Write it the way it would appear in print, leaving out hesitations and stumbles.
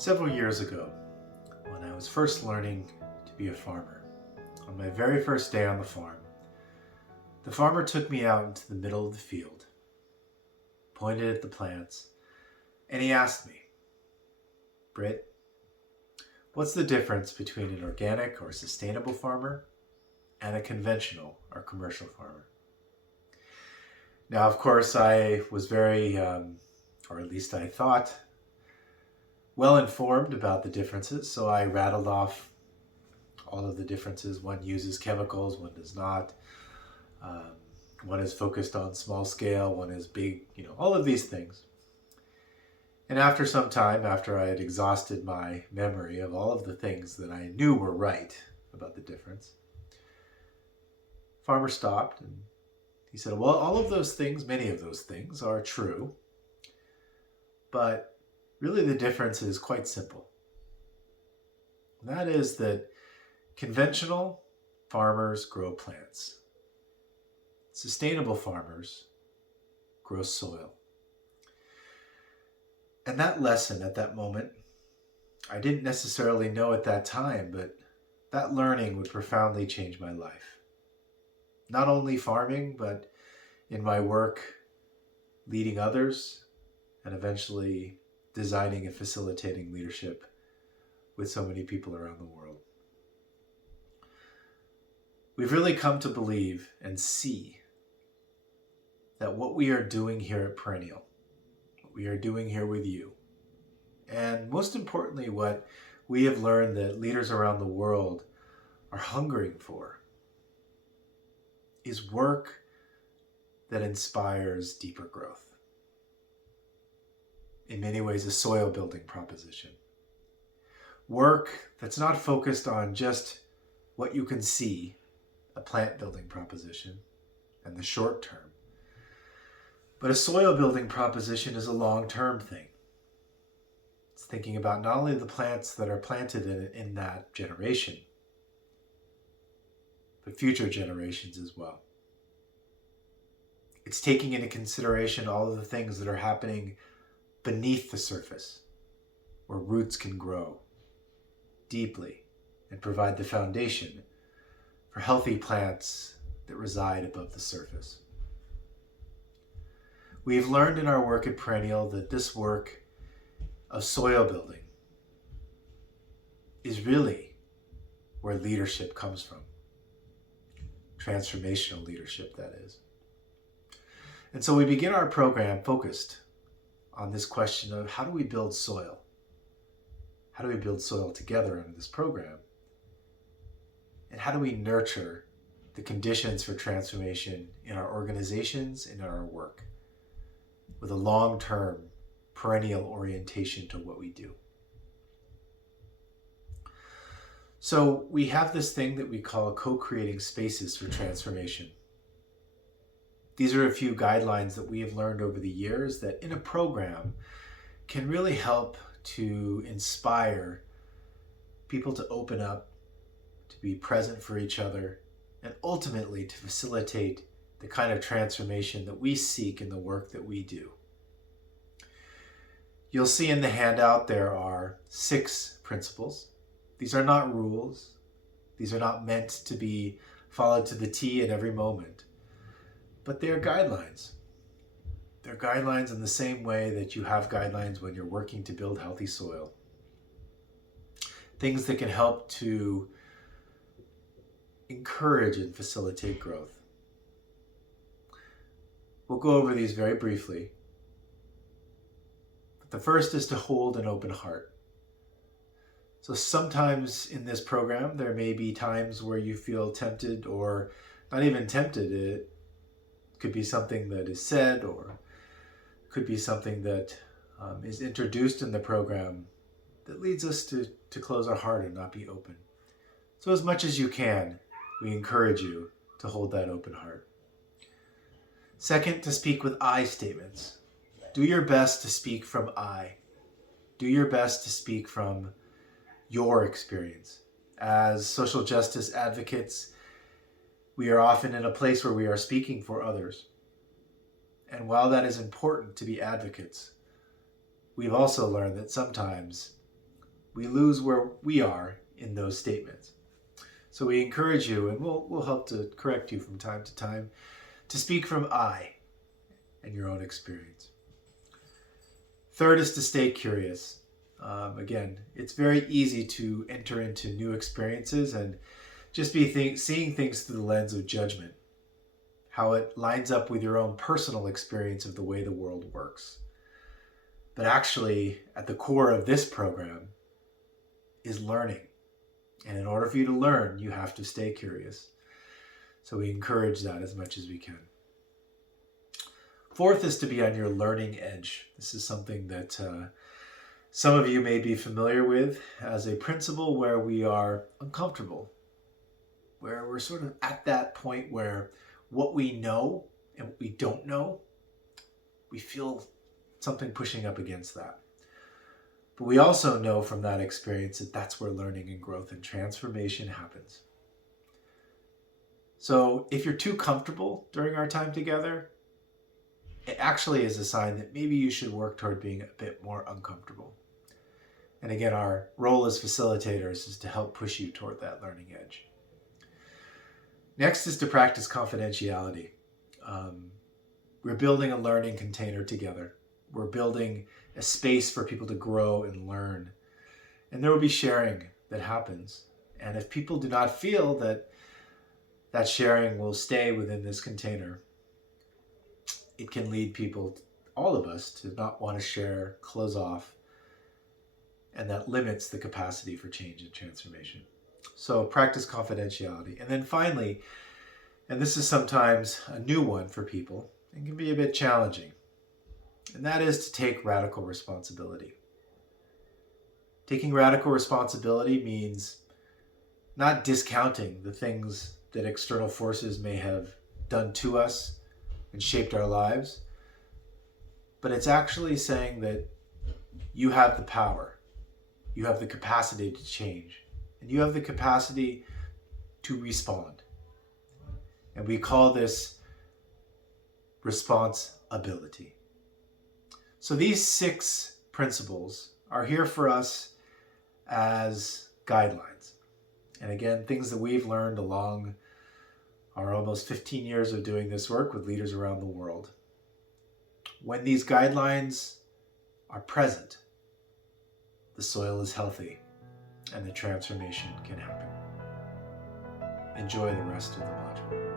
Several years ago, when I was first learning to be a farmer, on my very first day on the farmer took me out into the middle of the field, pointed at the plants, and he asked me, "Britt, what's the difference between an organic or sustainable farmer and a conventional or commercial farmer?" Now, of course, I was very, or at least I thought, well informed about the differences, so I rattled off all of the differences. One uses chemicals, one does not. Um, One is focused on small scale, one is big, all of these things. And after some time, after I had exhausted my memory of all of the things that I knew were right about the difference, farmer stopped and he said, "Well, all of those things, many of those things are true, but really the difference is quite simple. And that is that conventional farmers grow plants. Sustainable farmers grow soil." And that lesson at that moment, I didn't necessarily know at that time, but that learning would profoundly change my life. Not only farming, but in my work leading others and eventually designing and facilitating leadership with so many people around the world. We've really come to believe and see that what we are doing here at Perennial, what we are doing here with you, and most importantly, what we have learned that leaders around the world are hungering for, is work that inspires deeper growth. In many ways, a soil building proposition. Work that's not focused on just what you can see, a plant building proposition, and the short term. But a soil building proposition is a long-term thing. It's thinking about not only the plants that are planted in that generation, but future generations as well. It's taking into consideration all of the things that are happening beneath the surface, where roots can grow deeply and provide the foundation for healthy plants that reside above the surface. We've learned in our work at Perennial that this work of soil building is really where leadership comes from. Transformational leadership, that is. And so we begin our program focused on this question of how do we build soil? How do we build soil together in this program? And how do we nurture the conditions for transformation in our organizations and in our work with a long-term, perennial orientation to what we do? So we have this thing that we call co-creating spaces for transformation. These are a few guidelines that we have learned over the years that in a program can really help to inspire people to open up, to be present for each other, and ultimately to facilitate the kind of transformation that we seek in the work that we do. You'll see in the handout there are 6 principles. These are not rules. These are not meant to be followed to the T at every moment. But they are guidelines. They're guidelines in the same way that you have guidelines when you're working to build healthy soil. Things that can help to encourage and facilitate growth. We'll go over these very briefly. But the first is to hold an open heart. So sometimes in this program, there may be times where you feel tempted, or not even tempted. It could be something that is said, or could be something that is introduced in the program that leads us to close our heart and not be open. So as much as you can, we encourage you to hold that open heart. Second, to speak with I statements. Do your best to speak from I. Do your best to speak from your experience. As social justice advocates, we are often in a place where we are speaking for others. And while that is important to be advocates, we've also learned that sometimes we lose where we are in those statements. So we encourage you, and we'll help to correct you from time to time, to speak from I and your own experience. Third is to stay curious. Again, it's very easy to enter into new experiences and just be seeing things through the lens of judgment, how it lines up with your own personal experience of the way the world works. But actually, at the core of this program is learning. And in order for you to learn, you have to stay curious. So we encourage that as much as we can. Fourth is to be on your learning edge. This is something that some of you may be familiar with as a principle where we are uncomfortable, where we're sort of at that point where what we know and what we don't know, we feel something pushing up against that. But we also know from that experience that that's where learning and growth and transformation happens. So if you're too comfortable during our time together, it actually is a sign that maybe you should work toward being a bit more uncomfortable. And again, our role as facilitators is to help push you toward that learning edge. Next is to practice confidentiality. We're building a learning container together. We're building a space for people to grow and learn. And there will be sharing that happens. And if people do not feel that that sharing will stay within this container, it can lead people, all of us, to not want to share, close off, and that limits the capacity for change and transformation. So practice confidentiality. And then finally, and this is sometimes a new one for people, and can be a bit challenging, and that is to take radical responsibility. Taking radical responsibility means not discounting the things that external forces may have done to us and shaped our lives, but it's actually saying that you have the power, you have the capacity to change, and you have the capacity to respond. And we call this responsibility. So these 6 principles are here for us as guidelines. And again, things that we've learned along our almost 15 years of doing this work with leaders around the world. When these guidelines are present, the soil is healthy and the transformation can happen. Enjoy the rest of the module.